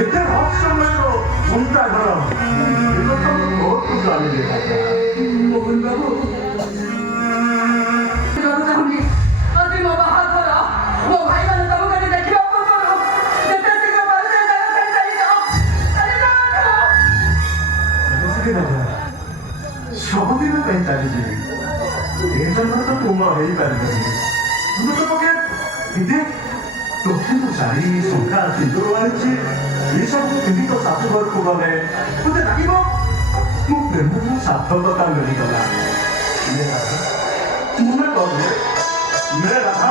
এতে রহস্যময় ঘুমটা ধরো এগুলো তো বহুত কিছু আমি মোহন বাবু ସବୁଦିନ ପାଇଁ ଚାଲିଯିବି ଏ ଜନ୍ମ ତ ତୁମ ହେଇପାରିବନି ତୁମେ ତ ପକେ ଏତେ ତୋତେ ତ ଶାଢ଼ୀ ଶଙ୍ଖା ସିନ୍ଦୁର ଆଣିଛି ଏସବୁ ପିନ୍ଧି ତ ଶାଶୁ ଘରକୁ ଗଲେ ମୋତେ ଲାଗିବ ମୋ ପ୍ରେମର ସାର୍ଥକତା ମିଳିଗଲା ମନେ କରେ ମେ ରାଧା